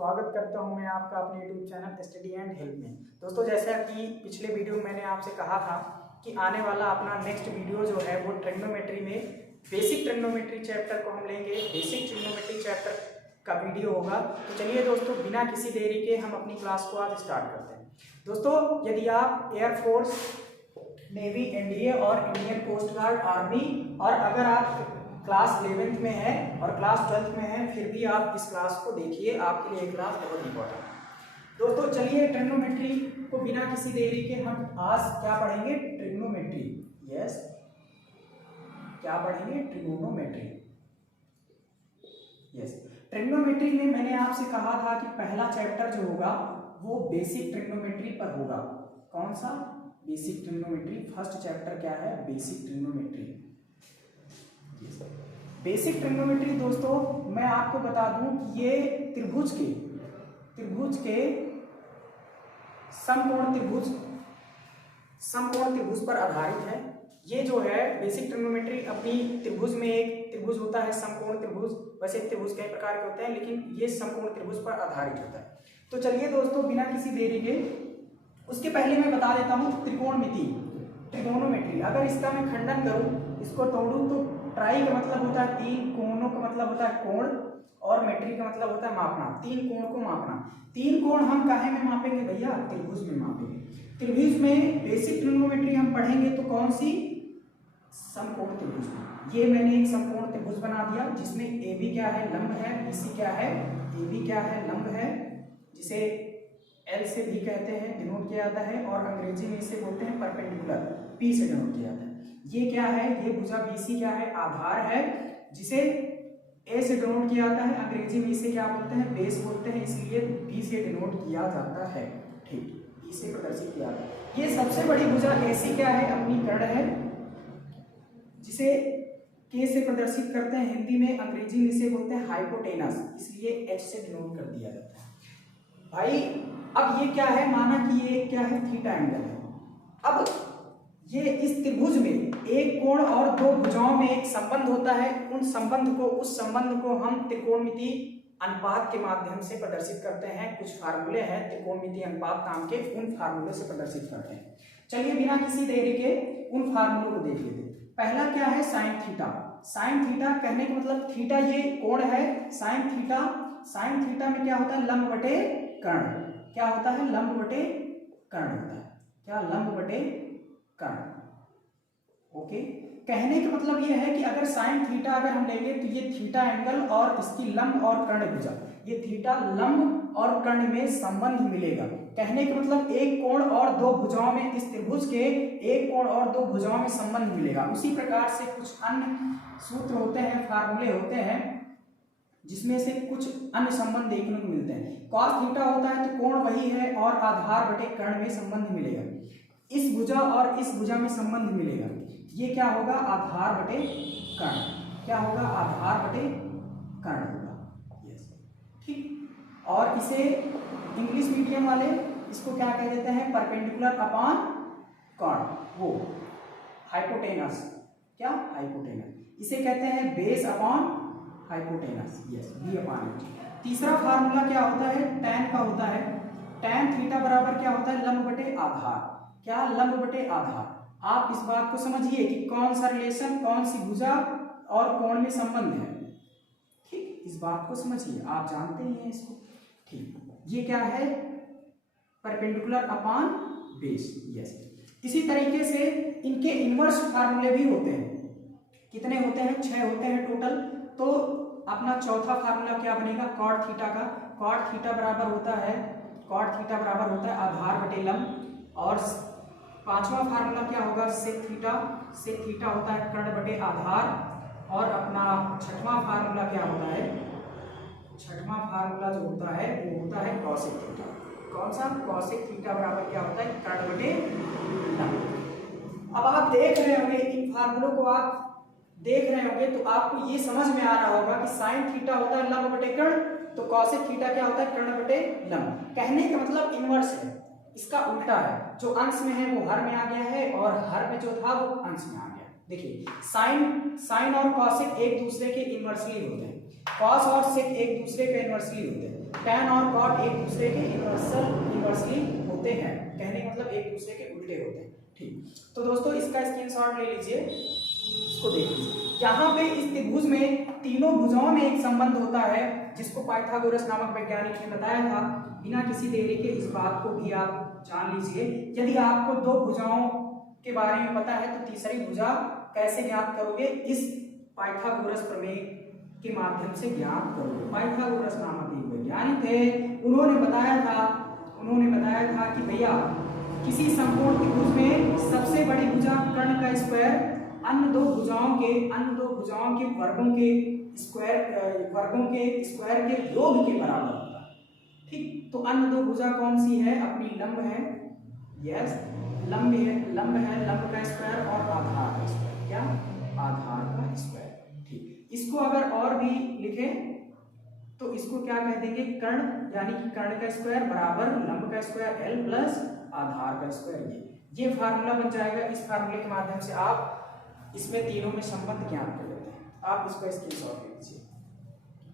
स्वागत करता हूं मैं आपका अपने YouTube channel study and help में। दोस्तों, जैसा कि पिछले वीडियो में मैंने आपसे कहा था कि आने वाला अपना नेक्स्ट वीडियो जो है वो ट्रिग्नोमेट्री में बेसिक ट्रिग्नोमेट्री चैप्टर को हम लेंगे। बेसिक ट्रिग्नोमेट्री चैप्टर का वीडियो होगा। तो चलिए दोस्तों, बिना किसी देरी के हम अपनी क्लास को आज स्टार्ट करते हैं। दोस्तों, यदि आप एयरफोर्स, नेवी, एनडीए और इंडियन कोस्ट गार्ड, आर्मी और अगर आप क्लास 11th में है और क्लास 12th में है, फिर भी आप इस क्लास को देखिए, आपके लिए क्लास बहुत इंपॉर्टेंट है। दोस्तों चलिए, ट्रिग्नोमेट्री को बिना किसी देरी के हम आज क्या पढ़ेंगे? ट्रिग्नोमेट्री। यस, क्या पढ़ेंगे? ट्रिग्नोमेट्री। यस, ट्रिग्नोमेट्री में मैंने आपसे कहा था कि पहला चैप्टर जो होगा वो बेसिक ट्रिग्नोमेट्री पर होगा। कौन सा? Basic trigonometry. फर्स्ट चैप्टर क्या है? Basic trigonometry. बेसिक ट्रिग्नोमेट्री दोस्तों, मैं आपको बता दूं कि ये त्रिभुज के समकोण त्रिभुज पर आधारित है। ये जो है बेसिक ट्रिग्नोमेट्री अपनी त्रिभुज में, एक त्रिभुज होता है समकोण त्रिभुज। वैसे त्रिभुज कई प्रकार के होते हैं, लेकिन ये समकोण त्रिभुज पर आधारित होता है। तो चलिए दोस्तों, बिना किसी देरी के उसके पहले मैं बता देता हूं त्रिकोणमिति, ट्रिगोनोमेट्री। अगर इसका मैं खंडन करूं, इसको तोड़ूं, तो ट्राई का मतलब होता है तीन, कोणों का मतलब होता है कोण, और मेट्री का मतलब होता है मापना। तीन कोण को मापना। तीन कोण हम काहे में मापेंगे भैया? त्रिभुज में मापेंगे। त्रिभुज में बेसिक ट्रिग्नोमेट्री हम पढ़ेंगे तो कौन सी? समकोण त्रिभुज में। ये मैंने एक समकोण त्रिभुज बना दिया जिसमें ए बी क्या है? लंब है। BC क्या है? AB क्या है? लंब है, जिसे L से भी कहते हैं, डिनोट किया जाता है, और अंग्रेजी में इसे बोलते हैं परपेंडिकुलर, P से डिनोट किया जाता है। ये क्या है? ये भुजा BC क्या है? आधार है, जिसे A से डिनोट किया जाता है। अंग्रेजी में इसे क्या बोलते हैं? बेस बोलते हैं, इसलिए B से डिनोट किया जाता है। ठीक, B से प्रदर्शित किया जाता है। ये सबसे बड़ी भुजा AC क्या है? अपनी कर्ण है, जिसे K से प्रदर्शित करते हैं हिंदी में। अंग्रेजी में इसे बोलते हैं हाइपोटेनस, इसलिए H से डिनोट कर दिया जाता है। भाई अब ये क्या है? माना कि ये क्या है? थीटा एंगल है। अब ये इस त्रिभुज में एक कोण और दो भुजाओं में एक संबंध होता है। उस संबंध को हम त्रिकोणमिति अनुपात के माध्यम से प्रदर्शित करते हैं। कुछ फार्मूले हैं त्रिकोणमिति अनुपात नाम के, उन फार्मूले से प्रदर्शित करते हैं। चलिए बिना किसी देरी के उन फार्मूलों को देख लेते हैं। पहला क्या है? Sine theta. साइन थीटा कहने का मतलब, थीटा ये कोण है, साइन थीटा में क्या होता है? लंब बटे कर्ण। क्या होता है? लंब बटे कर्ण होता है। क्या? लंब बटे कर्ण। ओके, कहने का मतलब यह है कि अगर साइन थीटा अगर हम लेंगे तो ये थीटा एंगल और इसकी लंब और कर्ण भुजा, ये थीटा लंब और कर्ण में संबंध मिलेगा। कहने का मतलब एक कोण और दो भुजाओं में, इस त्रिभुज के एक कोण और दो भुजाओं में संबंध मिलेगा। उसी प्रकार से कुछ अन्य सूत्र होते हैं, फार्मूले होते हैं, जिसमें से कुछ अन्य संबंध देखने को मिलते हैं। कॉस थीटा होता है तो कोण वही है और आधार बटे कर्ण में संबंध मिलेगा। इस भुजा और इस भुजा में संबंध मिलेगा। ये क्या होगा? आधार बटे कर्ण। क्या होगा? आधार बटे कर्ण होगा। यस, ठीक। और इसे इंग्लिश मीडियम वाले इसको क्या कह देते हैं? परपेंडिकुलर अपॉन कर्ण, वो हाइपोटेनस। क्या? हाइपोटेनस। इसे कहते हैं base upon hypotenuse. Yes, b upon h. तीसरा फार्मूला क्या होता है? टैन का होता है। टैन थीटा बराबर क्या होता है? लंब बटे आधार। क्या? लंब बटे आधार। आप इस बात को समझिए कि कौन सा रिलेशन, कौन सी भुजा और कोण में संबंध है। ठीक, इस बात को समझिए, आप जानते ही हैं इसको। ठीक, ये क्या है? Perpendicular upon base. यस, इसी तरीके से इनके इनवर्स फार्मूले भी होते हैं। कितने होते हैं? 6 होते हैं टोटल। तो अपना चौथा फार्मूला क्या बनेगा? कॉट थीटा का। कॉट थीटा बराबर होता है आधार बटे लंब। और पांचवा फार्मूला क्या होगा? Sec theta. सेक थीटा होता है कर्ण बटे आधार। और अपना छठवां फार्मूला क्या होता है? छठवां फार्मूला जो होता है वो होता है कॉसेक थीटा। कौन सा? कॉसेक थीटा बराबर क्या होता है? कर्ण बटे लंब। अब आप देख रहे होंगे, इन फार्मूलों को आप देख रहे होंगे तो आपको ये समझ में आ रहा होगा कि साइन थीटा होता है लंब बटे कर्ण, तो कॉसेक थीटा क्या होता है? कर्ण बटे लंब। कहने का मतलब इनवर्स है, इसका उल्टा है। जो अंश में है वो हर में आ गया है, और हर में जो था वो अंश में आ गया। देखिए, साइन और कॉसेक एक दूसरे के इनवर्सली होते हैं। कॉस और सेक एक दूसरे के इनवर्सली होते हैं। tan और cot एक दूसरे के इनवर्सली होते हैं, कहने का मतलब एक दूसरे के उल्टे होते हैं। ठीक, तो दोस्तों इसका स्क्रीनशॉट ले लीजिए, इसको देख लीजिए। यहाँ पे इस त्रिभुज में तीनों भुजाओं में एक संबंध होता है जिसको पाइथागोरस नामक वैज्ञानिक ने बताया था। बिना किसी देरी के इस बात को भी आप जान लीजिए। यदि आपको दो भुजाओं के बारे में पता है तो तीसरी भुजा कैसे ज्ञात करोगे, इस पाइथागोरस प्रमेय के माध्यम से ज्ञात करोगे। पाइथागोरस नामक एक वैज्ञानिक थे, उन्होंने बताया था कि भैया किसी समकोण त्रिभुज में सबसे बड़ी भुजा कर्ण का स्क्वायर अन्य दो भुजाओं के वर्गों के स्क्वायर के योग के बराबर होता है। ठीक, तो अन्य दो भुजा कौन सी है? अपनी लंब है, यस लंब है, लंब का स्क्वायर और आधार का स्क्वायर। क्या? आधार का स्क्वायर। ठीक, इसको अगर और भी लिखें तो इसको क्या कह देंगे? कर्ण, यानी कि कर्ण का स्क्वायर बराबर लंब का स्क्वायर l प्लस आधार का स्क्वायर। ये फार्मूला बन जाएगा। इस फार्मूले के माध्यम से आप इसमें तीनों में संबंध ज्ञात कर लेते हैं। आप इसको स्क्रीनशॉट ले लीजिए।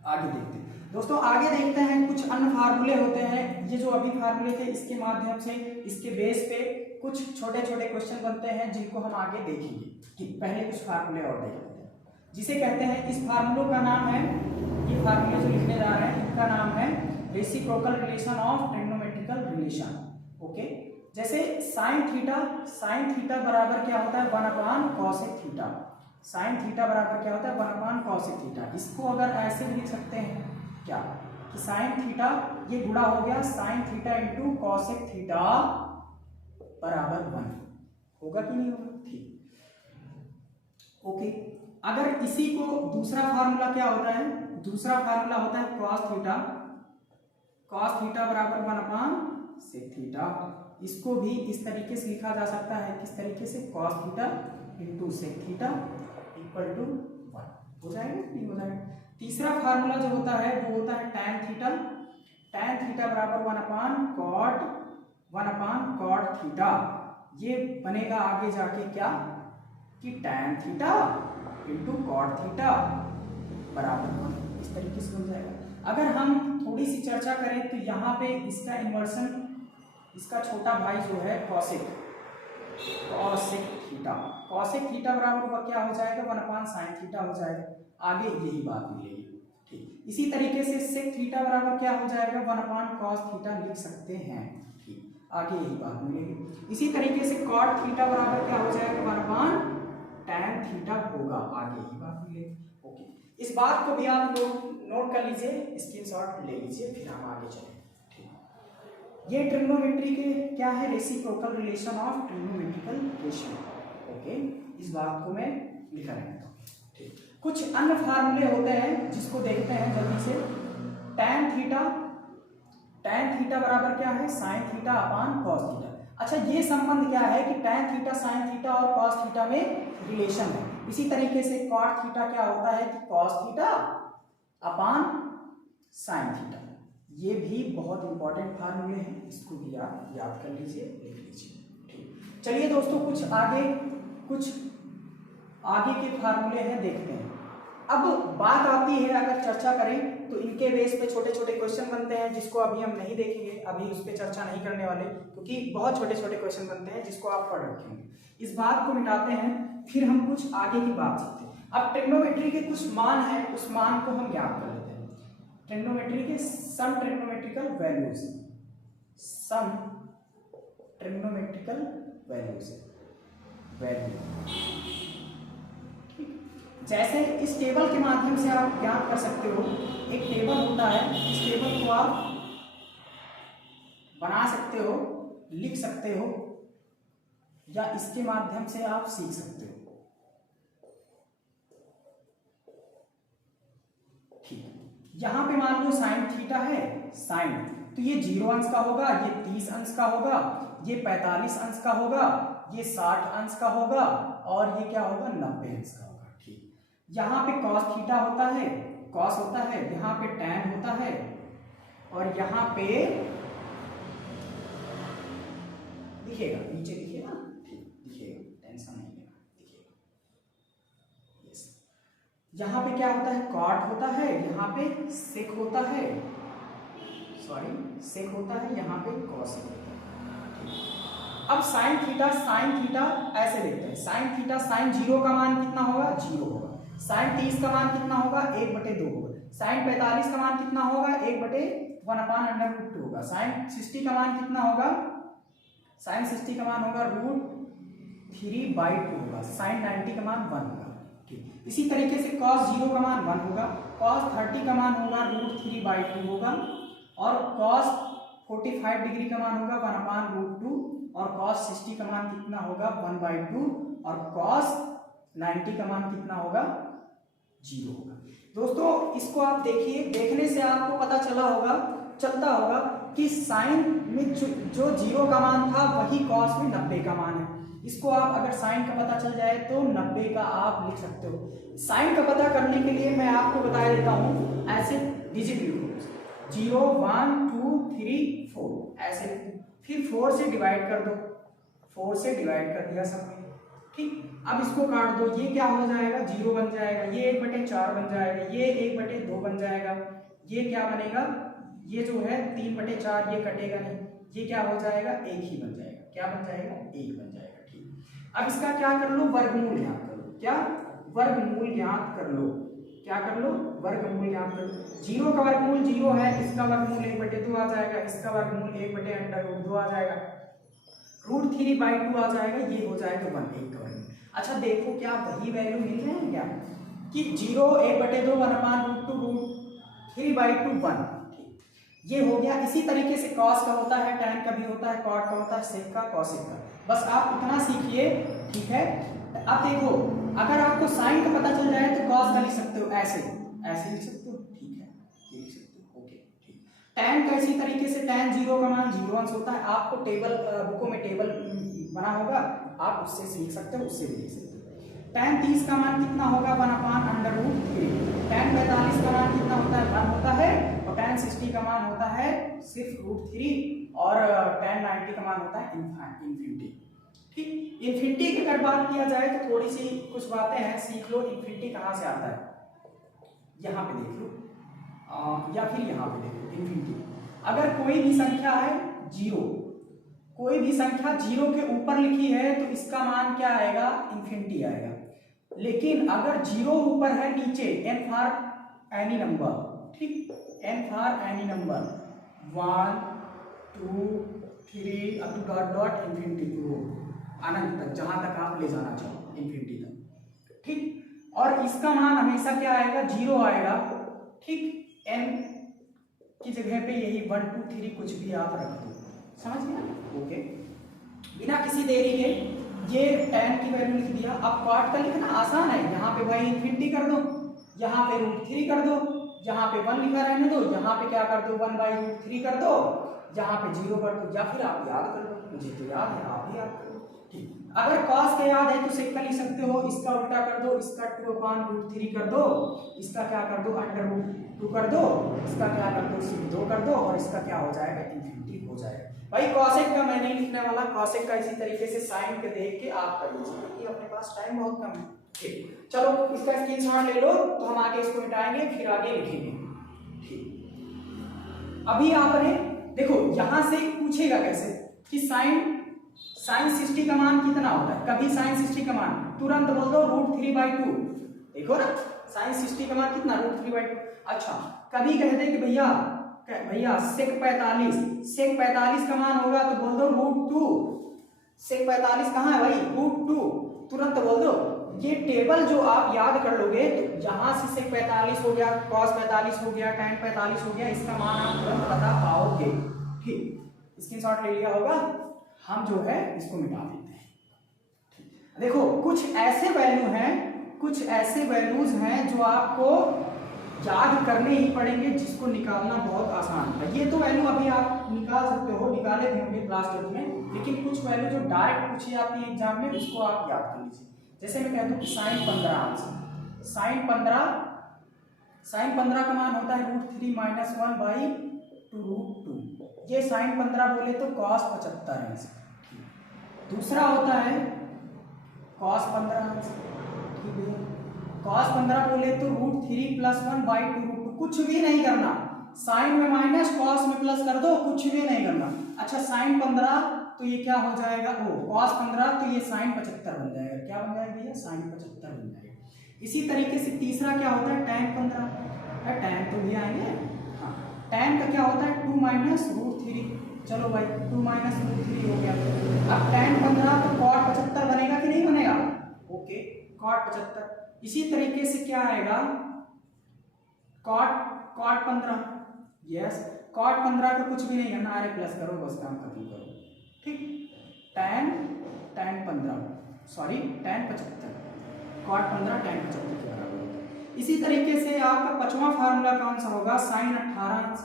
आगे देखते हैं दोस्तों, आगे देखते हैं कुछ अन्य फार्मूले होते हैं। ये जो अभी फार्मूले थे इसके माध्यम से, इसके बेस पे कुछ छोटे छोटे क्वेश्चन बनते हैं जिनको हम आगे देखेंगे। ठीक, पहले कुछ फार्मूले और देख लेते हैं, जिसे कहते हैं, इस फार्मूलों का नाम है, ये फार्मूले जो लिखने जा रहे हैं इनका नाम है reciprocal relation of trigonometrical relation. Okay, जैसे साइन थीटा बराबर क्या होता है? 1 कॉसेक थीटा। साइन थीटा बराबर क्या होता है? 1 कॉसेक थीटा। इसको अगर ऐसे भी लिख सकते हैं क्या कि साइन थीटा ये गुणा हो गया sine theta into cosec theta बराबर 1। होगा कि नहीं होगा? ठीक, ओके। अगर इसी को दूसरा फार्मूला क्या होता है? दूसरा फार्मूला होता है cos थीटा बराबर 1 सेक थीटा। इसको भी इस तरीके से लिखा जा सकता है, किस तरीके से? cos theta into sec theta equal to 1। हो जाएगा नहीं? हो जाएगा। तीसरा फार्मूला जो होता है वो होता है tan थीटा बराबर 1 cot थीटा। ये बनेगा आगे जाके क्या कि tan theta into cot theta बराबर 1। इस तरीके से बन जाएगा। अगर हम थोड़ी सी चर्चा करें तो यहाँ पे इसका इन्वर्सन, इसका छोटा भाई जो है कॉसेक थीटा बराबर हुआ क्या हो जाएगा? 1 साइन थीटा हो जाएगा। आगे यही बात मिलेगी। ठीक, इसी तरीके से सेक थीटा बराबर क्या हो जाएगा? 1 कॉस थीटा लिख सकते हैं। ठीक, आगे यही बात मिलेगी। इसी तरीके से कॉट थीटा बराबर क्या हो जाएगा? 1 tan थीटा होगा। आगे यही बात मिलेगी। ओके, इस बात को भी आप लोग नोट कर लीजिए, स्क्रीनशॉट ले लीजिए, फिर हम आगे चलें। ये ट्रिग्नोमेट्री के क्या है? Reciprocal relation of trigonometrical ratio. Okay, इस बात को मैं लिखा रहता हूँ। ठीक, कुछ अन्य फार्मूले होते हैं जिसको देखते हैं जल्दी से। tan थीटा बराबर क्या है? Sine theta upon cos theta. अच्छा, ये संबंध क्या है कि tan थीटा साइन थीटा और कॉस थीटा में रिलेशन है। इसी तरीके से cot थीटा क्या होता है कि cos theta upon sine theta. ये भी बहुत इंपॉर्टेंट फार्मूले हैं, इसको भी आप याद कर लीजिए, लिख लीजिए। ठीक, चलिए दोस्तों कुछ आगे के फार्मूले हैं, देखते हैं। अब बात आती है, अगर चर्चा करें तो इनके बेस पे छोटे छोटे क्वेश्चन बनते हैं जिसको अभी हम नहीं देखेंगे, अभी उस पर चर्चा नहीं करने वाले, क्योंकि बहुत छोटे छोटे क्वेश्चन बनते हैं जिसको आप पढ़ रखेंगे। इस बात को मिटाते हैं, फिर हम कुछ आगे की बात सीखते हैं। अब ट्रिग्नोमेट्री के कुछ मान हैं, उस मान को हम ज्ञात कर लेते हैं। ट्रिग्नोमेट्री के सम ट्रिग्नोमेट्रिकल वैल्यूज जैसे इस टेबल के माध्यम से आप ज्ञात कर सकते हो। एक टेबल होता है, इस टेबल को आप बना सकते हो, लिख सकते हो, या इसके माध्यम से आप सीख सकते हो। ठीक, यहां पे मान लो साइन थीटा है, साइन तो ये 0 अंश का होगा, ये 30 अंश का होगा, ये 45 अंश का होगा, ये 60 अंश का होगा, और ये क्या होगा? 90 अंश का होगा। ठीक, यहाँ पे cos थीटा होता है, cos होता है, यहाँ पे tan होता है, और यहाँ पे दिखेगा, नीचे दिखेगा, ठीक दिखेगा, टेंशन नहीं लेना, दिखेगा। यस, यहाँ पे क्या होता है? cot होता है, यहाँ पे sec होता है, सेक होता है, यहाँ पे कॉसेक होता है। अब साइन थीटा ऐसे लेते हैं, साइन थीटा साइन 0 का मान कितना होगा, 0 होगा। साइन 30 का मान कितना होगा, 1/2 होगा। साइन 45 का मान कितना होगा, 1/1/√2 होगा। साइन 60 का मान कितना होगा, साइन 60 का मान होगा √3/2 होगा। साइन 90 का मान 1 होगा। ठीक, इसी तरीके से cos 0 का मान 1 होगा, cos 30 का मान होगा √3/2 होगा, और cos 45 डिग्री का मान होगा 1/√2, और cos 60 का मान कितना होगा 1/2, और cos 90 का मान कितना होगा 0 होगा। दोस्तों इसको आप देखिए, देखने से आपको पता चलता होगा कि साइन में जो 0 का मान था वही cos में 90 का मान है। इसको आप अगर साइन का पता चल जाए तो 90 का आप लिख सकते हो। साइन का पता करने के लिए मैं आपको बता देता हूं, ऐसे डिजिट लिखो, 0 1 2 3 4 ऐसे, फिर 4 से डिवाइड कर दो, 4 से डिवाइड कर दिया सबने। ठीक, अब इसको काट दो, ये क्या हो जाएगा 0 बन जाएगा, ये 1/4 बन जाएगा, ये 1/2 बन जाएगा, ये क्या बनेगा, ये जो है 3/4 ये कटेगा नहीं, ये क्या हो जाएगा 1 ही बन जाएगा। क्या बन जाएगा, 1 बन जाएगा। ठीक, अब इसका क्या कर लो, वर्गमूल ज्ञात कर लो। क्या, वर्गमूल ज्ञात कर लो। क्या कर लो, वर्गमूल ज्ञात कर लो। 0 का वर्गमूल 0 है, इसका वर्गमूल 1/2 आ जाएगा, इसका वर्गमूल 1/√2 आ जाएगा, √3/2 आ जाएगा, ये हो जाएगा 1 का वर्गमूल। अच्छा देखो क्या वही वैल्यू मिल रहे हैं क्या, कि 0 1/2 1/√2 √3/2 1। ये हो गया। इसी तरीके से cos का होता है, tan का भी होता है, cot का होता है, sec का, cosec का। बस आप इतना सीखिए। ठीक है, अब देखो अगर आपको साइन का पता चल जाए तो cos का लिख सकते हो, ऐसे लिख सकते हो। ठीक है, ये लिख सकते हो। ओके, ठीक। tan का इसी तरीके से tan 0 का मान 0 अंश होता है। आपको टेबल बुकों में टेबल बना होगा, आप उससे सीख सकते हो, उससे भी लिख सकते हो। tan 30 का मान कितना होगा 1/√3। tan 45 का मान कितना होता है 1 होता है, और tan 60 का मान होता है सिर्फ √3, और tan 90 का मान होता है इन्फिनिटी। ठीक, इन्फिनिटी की अगर बात किया जाए तो थोड़ी सी कुछ बातें हैं, सीख लो। इन्फिनिटी कहाँ से आता है, यहाँ पे देख लो, या फिर यहाँ पे देख लो। इन्फिनिटी अगर कोई भी संख्या है 0, कोई भी संख्या 0 के ऊपर लिखी है तो इसका मान क्या आएगा, इन्फिनिटी आएगा। लेकिन अगर 0 ऊपर है नीचे, n फॉर एनी नंबर, ठीक, n for any number 1 2 3 up to dot infinity, अनंत तक, जहां तक आप ले जाना चाहो, इन्फिनिटी तक। ठीक, और इसका मान हमेशा क्या आएगा 0 आएगा। ठीक, n की जगह पे यही 1 2 3 कुछ भी आप रख दो, समझ गए। ओके, बिना किसी देरी के ये tan की वैल्यू लिख दिया। अब cot का लिखना आसान है, यहाँ पे भाई इन्फिनिटी कर दो, यहाँ पे √3 कर दो, यहाँ पे 1 लिखा रहने दो, यहाँ पे क्या कर दो 1/√3 कर दो, यहाँ पे 0 कर दो, या फिर आप याद कर लो, मुझे तो याद है, आप भी याद कर लो। ठीक, अगर cos का याद है तो sec का लिख सकते हो, इसका उल्टा कर दो, इसका 2/√3 कर दो, इसका क्या कर दो √2 कर दो, इसका क्या कर दो 2 कर दो, और इसका क्या हो जाएगा इन्फिनिटी हो जाएगा। भाई cosec का मैं नहीं लिखने वाला, cosec का इसी तरीके से साइन के देख के आप कर लीजिए, क्योंकि अपने पास टाइम बहुत कम है। ठीक, चलो इसका स्क्रीनशॉट ले लो, तो हम आगे इसको मिटाएंगे, फिर आगे लिखेंगे। ठीक, अभी आपने देखो यहां से पूछेगा कैसे कि साइन 60 का मान कितना होता है, कभी साइन 60 का मान तुरंत बोल दो √3/2। देखो ना, साइन 60 का मान कितना √3/2। अच्छा, कभी कह दे कि भैया sec 45 का मान होगा तो बोल दो √2। sec 45 कहाँ है भाई, √2, तुरंत बोल दो। ये टेबल जो आप याद कर लोगे, तो जहां से sec 45 हो गया, cos 45 हो गया, tan 45 हो गया, इसका मान आप तुरंत बता पाओगे। ठीक, स्क्रीनशॉट ले लिया होगा, हम जो है इसको मिटा देते हैं। देखो कुछ ऐसे वैल्यूज हैं जो आपको याद करने ही पड़ेंगे, जिसको निकालना बहुत आसान है। ये तो वैल्यू अभी आप निकाल सकते हो, निकाले भी होंगे क्लास 12 में, लेकिन कुछ वैल्यू जो डायरेक्ट पूछी जाती है एग्जाम में, उसको आप याद कर लीजिए। जैसे मैं कह दूं कि साइन 15 आंसर, साइन 15 का मान होता है √3 - 1/√2। ये साइन 15 बोले तो cos 75 आंसर। दूसरा होता है cos 15 आंसर, ठीक है। cos 15 बोले तो √3 + 1/√2, कुछ भी नहीं करना, साइन में माइनस, कॉस में प्लस कर दो, कुछ भी नहीं करना। अच्छा साइन 15 तो ये क्या हो जाएगा, ओ कॉस 15 तो ये साइन 75 बन जाएगा। क्या बन जाएगा भैया, साइन 75 बन जाएगा। इसी तरीके से तीसरा क्या होता है, tan 15, tan तो भी आएंगे। हाँ tan का क्या होता है 2 माइनस रूट 3, चलो भाई 2 माइनस रूट 3 हो गया। अब tan 15 तो cot 75 बनेगा कि नहीं बनेगा, ओके cot 75। इसी तरीके से क्या आएगा cot 15, यस cot 15 का कुछ भी नहीं करना, अरे प्लस करो बस काम खत्म करो, ठीक। tan 15 sorry tan 75, cot 15 tan 75 के बराबर होता है। इसी तरीके से आपका पांचवा फार्मूला कौन सा होगा, sin 18,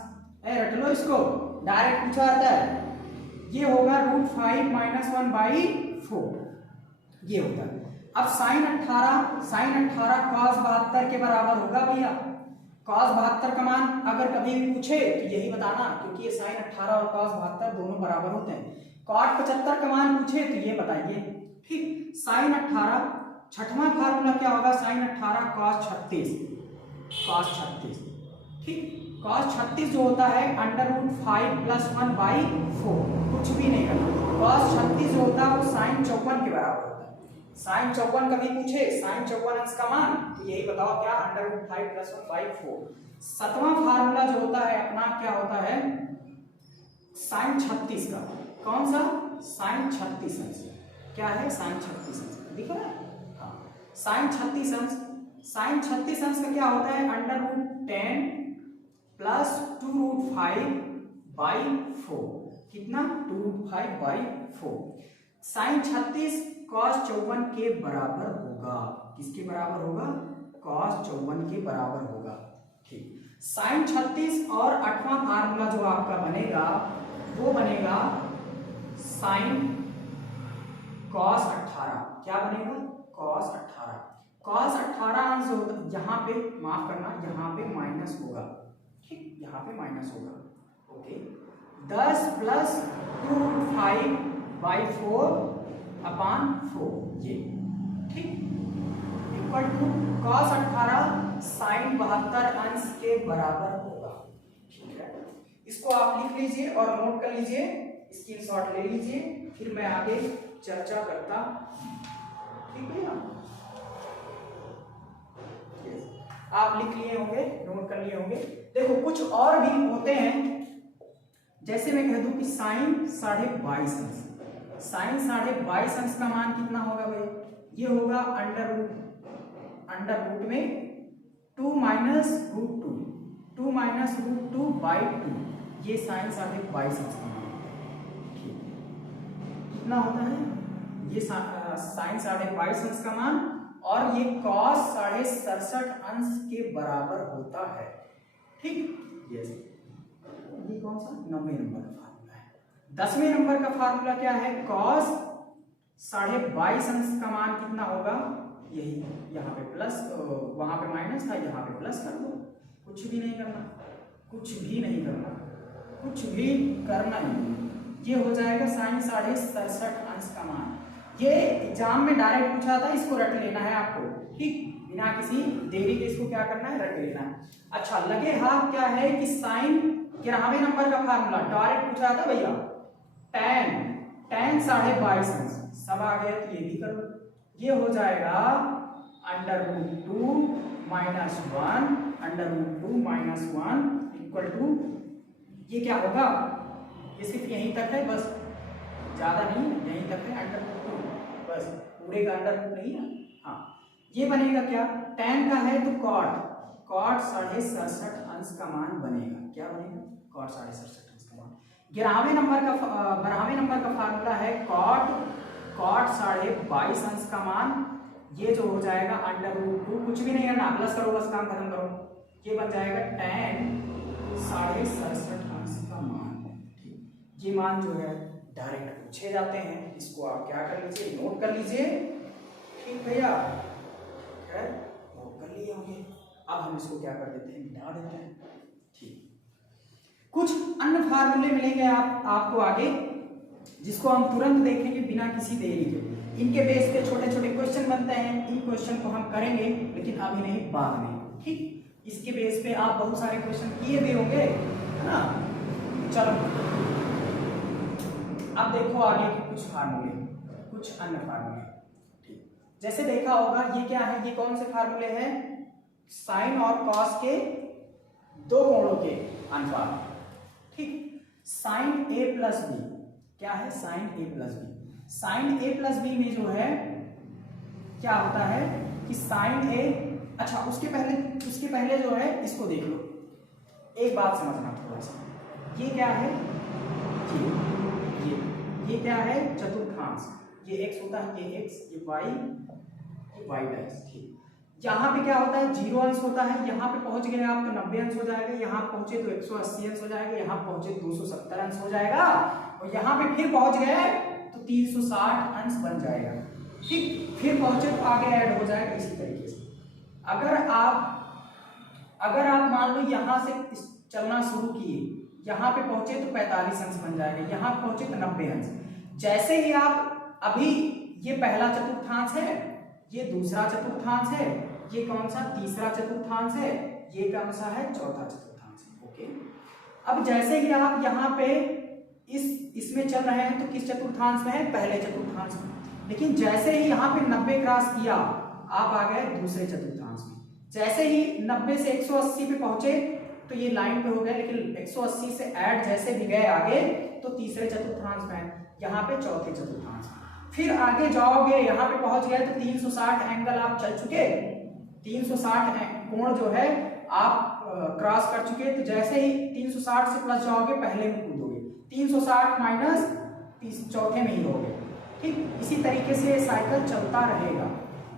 रट लो इसको, डायरेक्ट पूछा जाता है। ये होगा √5 - 1/4, ये होता है। अब sin 18 cos 72 के बराबर होगा भैया। cos 72 का मान अगर कभी भी पूछे तो यही बताना, क्योंकि ये sin 18 और cos 72 दोनों बराबर होते हैं। cot 75 का मान पूछे तो ये बताइए, ठीक। sin 18 छठवां फार्मूला क्या होगा, sin 18 cos 36, ठीक। cos 36 जो होता है √5 + 1/4, कुछ भी नहीं करना। cos 36 जो होता है वो sin 54 के बराबर होता है। sin 54 कभी पूछे, sin 54 अंश का मान तो यही बताओ क्या, √5 + 1/4। सातवां फार्मूला जो होता है अपना क्या होता है, sin 36 का, कौन सा, sin 36 अंश, क्या है sin 36 अंश, दिख रहा है, हाँ sin 36 अंश। sin 36 अंश का क्या होता है √10 + 2√5/4, कितना 2√5/4। sin 36 cos 54 के बराबर होगा, किसके बराबर होगा, cos 54 के बराबर होगा, ठीक। sin 36 और आठवां फार्मूला जो आपका बनेगा वो बनेगा sin cos 18, क्या बनेगा cos 18। cos 18 अंश यहाँ पे माफ करना, यहाँ पे माइनस होगा, ठीक, यहाँ पे माइनस होगा, ओके। 10 + 2√5/4 ये, ठीक, इक्वल टू cos 18 sin 72 अंश के बराबर होगा, ठीक है। इसको आप लिख लीजिए और नोट कर लीजिए, स्क्रीनशॉट ले लीजिए, फिर मैं आगे चर्चा करता, ठीक है ना। आप लिख लिए होंगे, नोट कर लिए होंगे। देखो कुछ और भी होते हैं, जैसे मैं कह दूं कि sin 22.5 अंश, sin 22.5 अंश का मान कितना होगा भाई, ये होगा अंडर रूट में 2 - √2, 2 - √2/2, ये sin 22.5 अंश का मान, ठीक, कितना होता है ये sin 22.5 अंश का मान, और ये cos 67.5 अंश के बराबर होता है, ठीक। यस, ये कौन सा 9वें नंबर का फार्मूला है। 10वें नंबर का फार्मूला क्या है, cos 22.5 अंश का मान कितना होगा, यही यहाँ पे प्लस, वहां पे माइनस था, यहाँ पे प्लस कर दो, कुछ भी नहीं करना, कुछ भी नहीं करना, कुछ भी करना नहीं, ये हो जाएगा sin 67.5 अंश का मान। ये एग्जाम में डायरेक्ट पूछा था, इसको रट लेना है आपको, ठीक, बिना किसी देरी के इसको क्या करना है, रट लेना है। अच्छा लगे हाथ क्या है कि sin 11वें नंबर का फार्मूला डायरेक्ट पूछा था भैया, tan 22.5 अंश, सब आ गया तो ये भी कर लो, ये हो जाएगा √2 - 1 इक्वल टू, ये क्या होगा, ये सिर्फ यहीं तक है बस, ज्यादा नहीं, यहीं तक है √2, बस पूरे का √2 नहीं है, हाँ। ये बनेगा क्या, tan का है तो cot 67.5 अंश का मान बनेगा, क्या बनेगा cot 67.5 अंश का मान। 12वें नंबर का फार्मूला है cot 22.5 अंश का मान, ये जो हो जाएगा √2, कुछ भी नहीं करना, प्लस करो बस काम खत्म करो, ये बन जाएगा tan 67.5 अंश का मान, ठीक। ये मान जो है डायरेक्ट पूछे जाते हैं, इसको आप क्या कर लीजिए, नोट कर लीजिए, ठीक भैया, है नोट कर लिए होंगे। अब हम इसको क्या कर देते हैं, मिटा देते हैं, ठीक। कुछ अन्य फार्मूले मिलेंगे आपको आगे, जिसको हम तुरंत देखेंगे बिना किसी देरी के। इनके बेस पे छोटे छोटे क्वेश्चन बनते हैं, इन क्वेश्चन को हम करेंगे, लेकिन अभी नहीं, बाद में, ठीक। इसके बेस पे आप बहुत सारे क्वेश्चन किए भी होंगे, है ना। चलो अब देखो आगे के कुछ फार्मूले, कुछ अन्य फार्मूले। ठीक, जैसे देखा होगा ये क्या है, ये कौन से फार्मूले हैं, साइन और कॉस के दो कोणों के अनुपात। ठीक, साइन ए प्लस बी क्या है, साइन ए प्लस बी। साइन ए प्लस बी में जो है क्या होता है कि साइन ए, अच्छा उसके पहले जो है इसको देख लो, एक बात समझना थोड़ा सा, ये क्या है, ये क्या है, चतुर्थांश, ये x होता है, ये x, ये y डैश। ठीक, यहाँ पे क्या होता है, 0 अंश होता है, यहाँ पे पहुंच गए आप तो 90 अंश हो जाएगा, यहाँ पहुंचे तो 180 अंश हो जाएगा, यहाँ पहुंचे 270 अंश हो जाएगा, और यहाँ पे फिर पहुंच गए तो 360 अंश बन जाएगा। ठीक, फिर पहुंचे तो आगे ऐड हो जाएगा। इसी तरीके से अगर आप मान लो यहाँ से चलना शुरू किए, यहाँ पे पहुंचे तो 45 अंश बन जाएगा, यहाँ पहुंचे तो 90 अंश। जैसे ही आप, अभी ये पहला चतुर्थांश है, ये दूसरा चतुर्थांश है, ये कौन सा तीसरा चतुर्थांश है, ये कौन सा है चौथा चतुर्थांश है। ओके, अब जैसे ही आप यहाँ पे इसमें चल रहे हैं तो किस चतुर्थांश में है, पहले चतुर्थांश में, लेकिन जैसे ही यहाँ पे 90 क्रॉस किया आप आ गए दूसरे चतुर्थांश में। जैसे ही 90 से 180 पे पहुंचे तो ये लाइन पे हो गए, लेकिन 180 से ऐड जैसे भी गए आगे तो तीसरे चतुर्थांश में, यहाँ पे चौथे चतुर्थांश में। फिर आगे जाओगे, यहाँ पे पहुंच गए तो 360 एंगल आप चल चुके, 360 कोण जो है आप क्रॉस कर चुके। तो जैसे ही 360 से प्लस जाओगे पहले में कूदोगे, 360 माइनस चौथे में ही होगे। ठीक, इसी तरीके से साइकिल चलता रहेगा।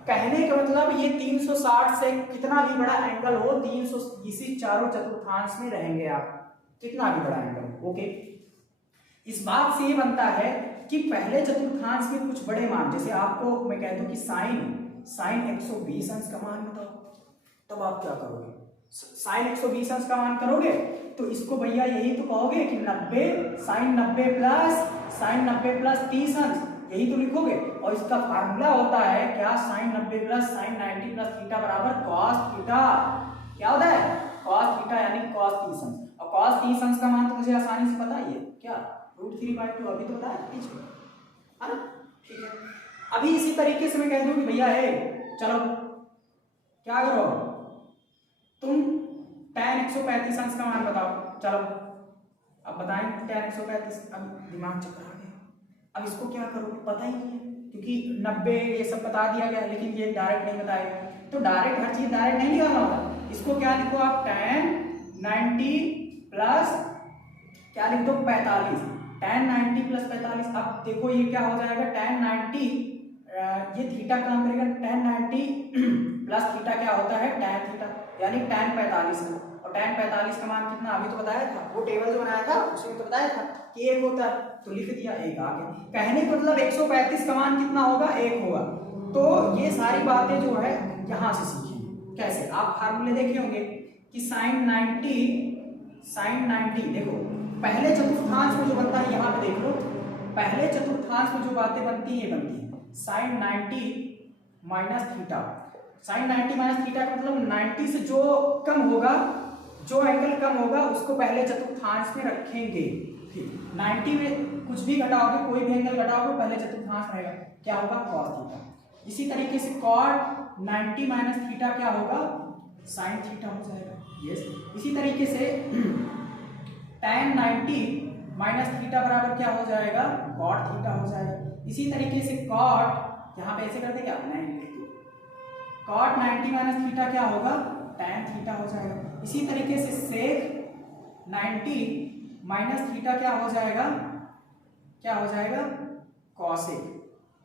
कहने का मतलब ये 360 से कितना भी बड़ा एंगल हो, 300 इसी चारों चतुर्थांश में रहेंगे आप, कितना भी बड़ा एंगल। ओके, इस बात से ये बनता है कि पहले चतुर्थांश में कुछ बड़े मान, जैसे आपको मैं कह दूं कि साइन 120 अंश का मान बताओ, तब आप क्या करोगे, साइन 120 अंश का मान करोगे तो इसको भैया यही तो कहोगे कि 90 साइन 90 प्लस 30 अंश, यही तो लिखोगे। और इसका फार्मूला होता है क्या, sine 90 plus sine 90 plus theta बराबर कॉस थीटा। क्या होता है, कॉस थीटा यानी कॉस 30 अंश। और कॉस 30 अंश का मान तो मुझे आसानी से पता ही है, क्या √3/2, अभी तो बताया पीछे, है ना। ठीक है, अभी इसी तरीके से मैं कह दूं कि भैया है, चलो क्या करो तुम, tan 135 अंश का मान बताओ। चलो अब बताएं tan 135, अब दिमाग चक्कर आ गया। अब इसको क्या करोगे, पता ही नहीं है, क्योंकि 90 ये सब बता दिया गया, लेकिन ये डायरेक्ट नहीं बताएगा। तो डायरेक्ट हर चीज डायरेक्ट नहीं निकालना होता, इसको क्या लिखो आप, tan 90 प्लस क्या लिख दो 45, tan 90 प्लस 45। अब देखो ये क्या हो जाएगा, tan 90 ये थीटा काम करेगा, tan 90 प्लस थीटा क्या होता है, tan थीटा, यानी tan 45 है। और tan 45 का मान कितना, अभी तो बताया था, वो टेबल जो बनाया था उसमें तो बताया था कि 1 होता है, तो लिख दिया 1 आगे। कहने का मतलब 135 का मान कितना होगा, 1 होगा। तो ये सारी बातें जो है यहाँ से सीखी। कैसे, आप फार्मूले देखे होंगे कि साइन 90 देखो पहले चतुर्थांश में जो बनता है, यहाँ पे देख लो, पहले चतुर्थांश में जो बातें बनती है sine 90 minus theta. Sine 90 minus theta का मतलब 90 से जो कम होगा, जो एंगल कम होगा उसको पहले चतुर्थांश में रखेंगे। ठीक, 90 में कुछ भी घटाओगे, कोई भी एंगल घटाओगे, पहले चतुर्थांश रहेगा, क्या होगा, cos थीटा। इसी तरीके से cot 90 माइनस थीटा क्या होगा, sin थीटा हो जाएगा। यस, इसी तरीके से tan 90 माइनस थीटा बराबर क्या हो जाएगा, cot थीटा हो जाएगा। इसी तरीके से cot, यहाँ पे ऐसे कर देंगे आप, cot 90 माइनस थीटा क्या होगा, tan थीटा हो जाएगा। इसी तरीके से sec 90 माइनस थीटा क्या हो जाएगा, cosec,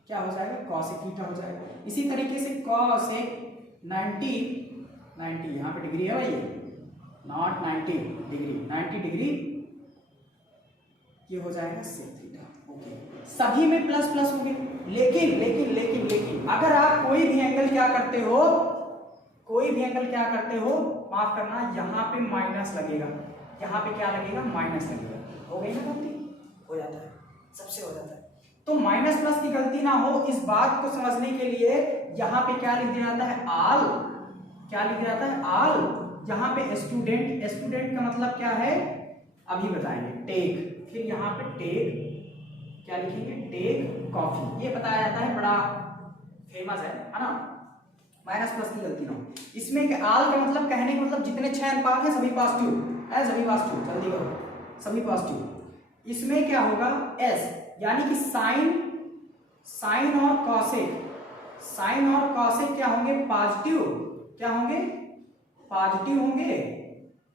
क्या हो जाएगा, cosec थीटा हो जाएगा। इसी तरीके से cosec 90 यहाँ पे डिग्री है भाई, नॉट 90 डिग्री, 90 डिग्री ये हो जाएगा sec थीटा। ओके, सभी में प्लस प्लस होंगे, लेकिन अगर आप कोई भी एंगल क्या करते हो, माफ करना, यहाँ पे माइनस लगेगा, यहाँ पे क्या लगेगा, माइनस लगेगा। हो गई ना गलती, हो जाता है, सबसे हो जाता है। तो माइनस प्लस की गलती ना हो, इस बात को समझने के लिए यहाँ पे क्या लिख दिया जाता है, आल, क्या लिख दिया जाता है, आल, यहाँ पे स्टूडेंट, स्टूडेंट का मतलब क्या है अभी बताएंगे, टेक, फिर यहाँ पे टेक क्या लिखेंगे, टेक कॉफी, ये बताया जाता है, बड़ा फेमस है ना, माइनस प्लस की गलती ना हो। इसमें आल का मतलब कहने का मतलब जितने 6 अनुपात हैं सभी पॉजिटिव है, सभी पॉजिटिव, जल्दी करो, सभी पॉजिटिव। इसमें क्या होगा एस, यानी कि साइन और कॉसेक, साइन और कॉसेक क्या होंगे पॉजिटिव, क्या होंगे पॉजिटिव होंगे,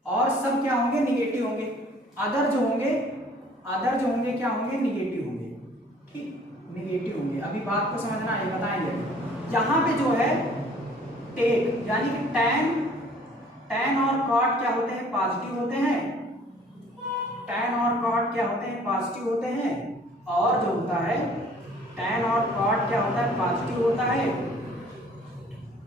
और सब क्या होंगे निगेटिव होंगे। अदर जो होंगे क्या होंगे निगेटिव होंगे, ठीक, निगेटिव होंगे। अभी बात को समझना है, बताएंगे। यहाँ पे जो है टेक यानी कि टैन और कॉट क्या होते हैं पॉजिटिव होते हैं, टैन और कॉट क्या होते हैं पॉजिटिव होते हैं, और जो होता है टैन और कॉट क्या होता है पॉजिटिव होता है,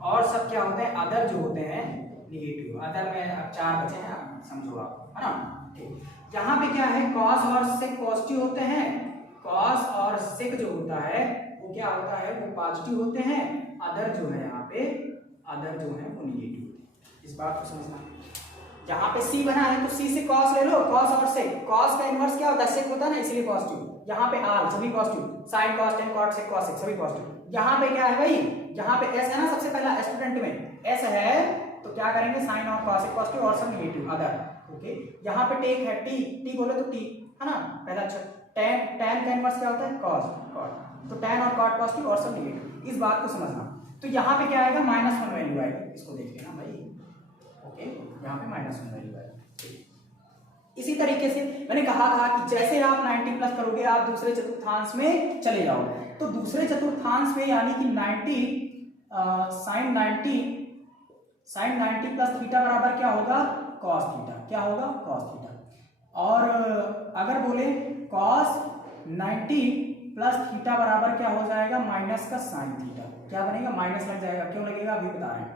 और सब क्या होते हैं अदर जो होते हैं निगेटिव। अदर में अब 4 बचे हैं, आप समझो आप, है ना, ठीक। यहाँ पे क्या है कॉस और सेक पॉजिटिव होते हैं, कॉस और सेक जो होता है वो क्या होता है वो पॉजिटिव होते हैं, अदर जो है यहाँ पे अदर जो है वो निगेटिव होते हैं। इस बात को समझना। यहाँ पे सी बना है तो सी से कॉस ले लो, कॉस और सेक, कॉस का इनवर्स क्या होता है सेक होता है ना, इसलिए पॉजिटिव। यहाँ पे आर सभी positive, sine cos tan cot sec cosec सभी पॉजिटिव। यहाँ पे क्या है भाई, यहाँ पे एस है ना, सबसे पहला स्टूडेंट में एस है तो क्या करेंगे साइन और कॉस पॉजिटिव और सब निगेटिव अदर, ओके। यहाँ पे टेक है टी, टी बोले तो टी है ना पहला अक्षर, टैन का इनवर्स क्या होता है कॉस कॉट, तो टैन और कॉट पॉजिटिव और सब निगेटिव, इस बात को समझना। तो यहाँ पे क्या आएगा -1 वैल्यू आएगी, इसको देख लेना भाई, ओके, यहाँ पे -1 वैल्यू आएगी। इसी तरीके से मैंने कहा था कि जैसे आप 90 प्लस करोगे आप दूसरे चतुर्थांश में चले जाओगे, तो दूसरे चतुर्थांश में यानी कि 90 साइन 90 प्लस थीटा बराबर क्या होगा कॉस थीटा, क्या होगा कॉस थीटा। और अगर बोले कॉस 90 प्लस थीटा बराबर क्या हो जाएगा माइनस का साइन थीटा, क्या बनेगा माइनस लग जाएगा, क्यों लगेगा अभी बता रहे हैं।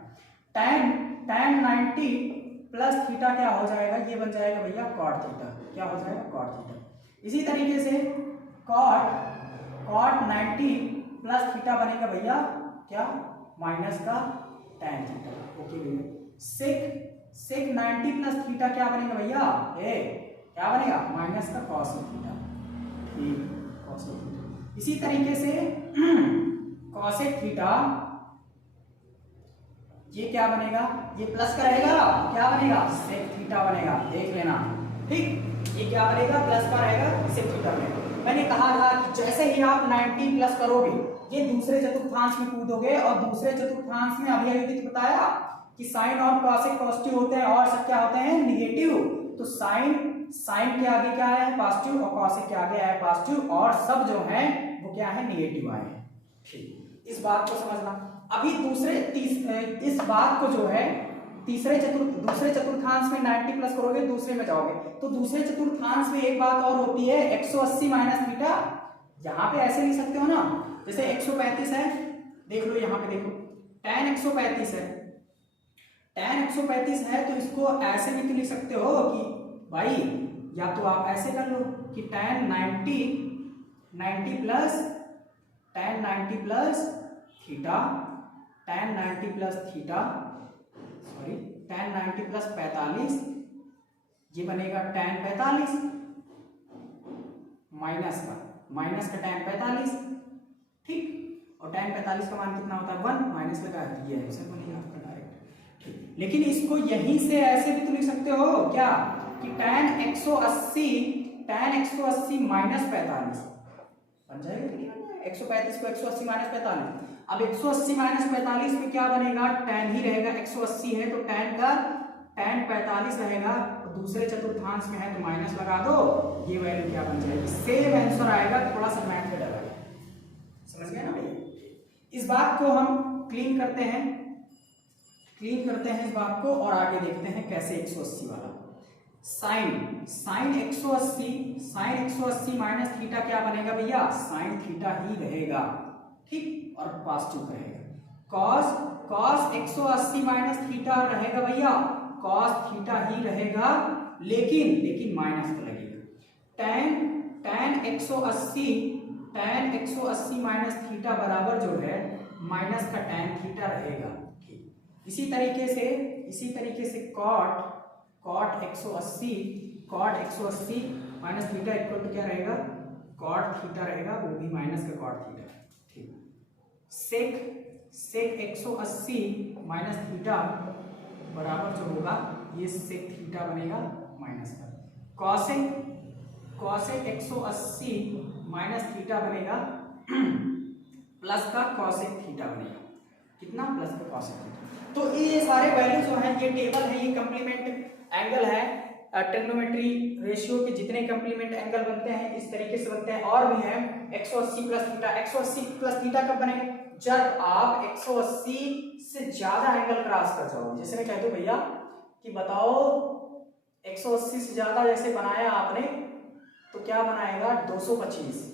tan 90 प्लस थीटा क्या हो जाएगा, ये बन जाएगा भैया कॉट थीटा, क्या हो जाएगा कॉट थीटा। इसी तरीके से कॉट 90 प्लस थीटा बनेगा भैया क्या माइनस का tan थीटा, ओके भैया। सेक 90 प्लस थीटा क्या बनेगा भैया, क्या बनेगा माइनस का कॉस थीटा, ठीक कॉस थीटा। इसी तरीके से कॉसेक थीटा ये क्या बनेगा, ये प्लस का रहेगा, क्या बनेगा सेक थीटा बनेगा, देख लेना, ठीक। ये क्या बनेगा प्लस का रहेगा सेक थीटा बनेगा। मैंने कहा था कि जैसे ही आप 90 प्लस करोगे ये दूसरे चतुर्थांश में कूदोगे, और दूसरे चतुर्थांश में अभी बताया कि साइन और कॉसेक पॉजिटिव होते हैं और सब क्या होते हैं निगेटिव, तो साइन के आगे क्या है पॉजिटिव और कॉसेक के आगे है पॉजिटिव, और सब जो है वो क्या है निगेटिव आए हैं, ठीक। इस बात को समझना। अभी इस बात को जो है दूसरे चतुर्थांश में 90 प्लस करोगे दूसरे में जाओगे, तो दूसरे चतुर्थांश में एक बात और होती है 180 माइनस थीटा, यहाँ पे ऐसे लिख सकते हो ना, जैसे 135 है, देख लो यहाँ पे देखो tan 135 है, tan 135 है तो इसको ऐसे भी तो लिख सकते हो कि भाई या तो आप ऐसे कर लो कि tan 90 plus theta, tan 90 plus 45, ये बनेगा tan 45 माइनस का tan 45, ठीक। और tan 45 का मान कितना होता है 1, माइनस लगा ये आंसर बनेगा आपका डायरेक्ट, ठीक। लेकिन इसको यहीं से ऐसे भी तो लिख सकते हो क्या कि tan 180 माइनस 45 बन जाएगा, 135 को 180 माइनस 45। अब 180 माइनस 45 में क्या बनेगा tan ही रहेगा, 180 है तो tan 45 रहेगा, तो दूसरे चतुर्थांश में है तो माइनस लगा दो, ये वैल्यू क्या बन जाएगी, सेम आंसर आएगा, थोड़ा सा मैथ में डर आएगा, समझ गए ना भैया। इस बात को हम क्लीन करते हैं इस बात को, और आगे देखते हैं कैसे 180 वाला साइन 180 माइनस थीटा क्या बनेगा भैया साइन थीटा ही रहेगा, ठीक, और पॉजिटिव रहेगा। कॉस 180 माइनस थीटा रहेगा भैया कॉस थीटा ही रहेगा, लेकिन माइनस का लगेगा। tan 180 माइनस थीटा बराबर जो है माइनस का tan थीटा रहेगा, ठीक। इसी तरीके से cot 180 minus theta equal to क्या रहेगा, कॉट थीटा रहेगा, वो भी माइनस का कॉट थीटा। ठीक, सेक 180 माइनस थीटा बराबर जो होगा ये सेक थीटा बनेगा माइनस का। कॉसेक 180 माइनस थीटा बनेगा प्लस का कॉसेक थीटा बनेगा। कितना? प्लस का कॉसेक थीटा। तो ये सारे वैल्यू जो है, ये टेबल है, ये कंप्लीमेंट एंगल है। ट्रिग्नोमेट्री रेशियो के जितने कंप्लीमेंट एंगल बनते हैं इस तरीके से बनते हैं। और भी है 180 प्लस थीटा। 180 प्लस थीटा कब बनेगा? जब आप 180 से ज्यादा एंगल क्रॉस कर जाओ। जैसे मैं कह दूं भैया कि बताओ 180 से ज्यादा जैसे बनाया आपने तो क्या बनाएगा? 225।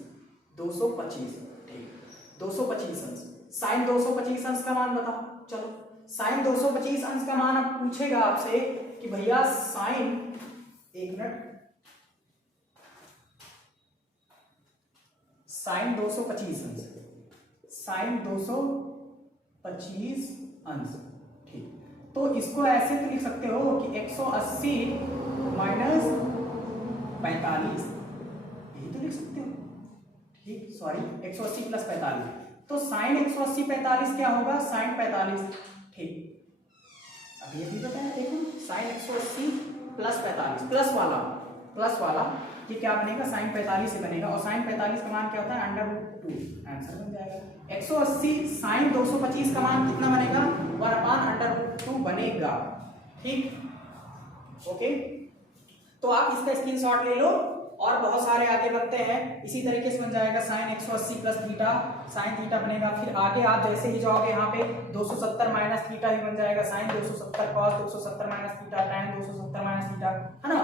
ठीक, 225 अंश। साइन 225 अंश का मान बताओ। चलो, साइन 225 अंश का मान अब पूछेगा आपसे कि भैया साइन, एक मिनट, साइन 225 अंश, साइन 225 अंश। ठीक, तो इसको ऐसे तो लिख सकते हो कि 180 माइनस 45, यही तो लिख सकते हो। ठीक, सॉरी, 180 प्लस 45, तो साइन 180 45 क्या होगा? साइन 45। ठीक, अब ये भी बताया, देखो साइन 180 प्लस 45, प्लस वाला ये क्या बनेगा? साइन 45 से बनेगा। और साइन 45 का मान क्या होता है? √2। आंसर बन जाएगा 180। साइन 225 का मान कितना बनेगा? 1/√2 बनेगा। ठीक, ओके, तो आप इसका स्क्रीनशॉट ले लो। और बहुत सारे आगे बनते हैं इसी तरीके से बन जाएगा। Sine 180 plus theta, sine theta बनेगा। फिर आगे आप जैसे ही जाओगे यहाँ पे 270 माइनस थीटा ही बन जाएगा। Sine 270 cos 270 minus theta, tan 270 minus theta, है ना।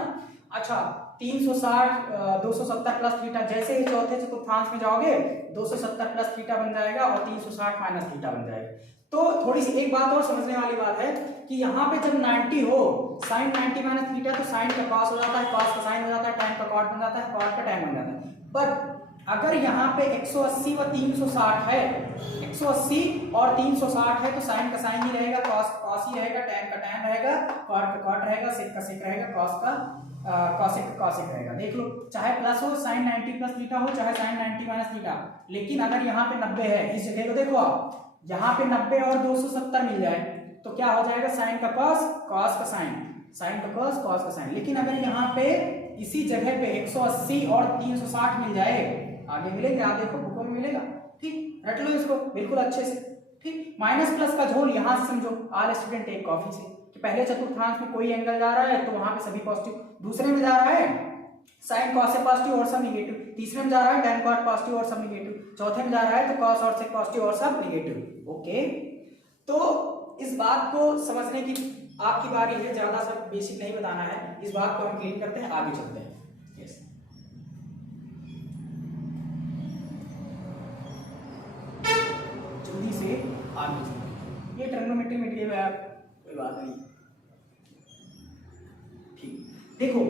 अच्छा, 360 270 प्लस थीटा। जैसे ही चौथे चतुर्थांश में जाओगे 270 प्लस थीटा बन जाएगा और 360 माइनस थीटा बन जाएगा। तो थोड़ी सी एक बात और समझने वाली बात है कि यहाँ पे जब 90 हो, साइन 90 माइनस थीटा, तो साइन का कॉस हो जाता है, कॉस का साइन हो जाता है, टैन का कॉट बन जाता है, कॉट का टैन बन जाता है। बट अगर यहाँ पे 180 व 360 है, 180 और 360 है, तो साइन का साइन ही रहेगा, कॉस का कॉस ही रहेगा, टैन का टैन रहेगा, कॉट का कॉट रहेगा, सेक का सेक रहेगा, कॉस का कॉसेक रहेगा। देख लो, चाहे प्लस हो साइन 90 प्लस थीटा हो, चाहे साइन 90 माइनस थीटा। लेकिन अगर यहाँ पे 90 है, इस जगह को देखो आप, यहाँ पे 90 और 270 मिल जाए तो क्या हो जाएगा? साइन का कॉस, कॉस का साइन, साइन का कॉस, कॉस का साइन। लेकिन अगर यहाँ पे इसी जगह पे 180 और 360 मिल जाए, आगे मिलेगा, आप देखो बुकों में मिलेगा। ठीक, रट लो इसको बिल्कुल अच्छे से। ठीक, माइनस प्लस का झोल यहाँ से समझो। ऑल स्टूडेंट टेक कॉपी से कि पहले चतुर्थांश में कोई एंगल जा रहा है तो वहां पे सभी पॉजिटिव, दूसरे में जा रहा है साइन कॉस से पॉजिटिव और सब निगेटिव, तीसरे में जा रहा है टैन कॉट पॉजिटिव और सब निगेटिव, चौथे में जा रहा है तो कॉस और सेक पॉजिटिव और सब निगेटिव। ओके, तो इस बात को समझने की आपकी बारी है, ज्यादा सब बेसिक नहीं बताना है। इस बात को हम क्लीन करते हैं, आगे चलते हैं। यस, जल्दी से आगे चलते हैं। ये ट्रिग्नोमेट्री में कोई बात नहीं। ठीक, देखो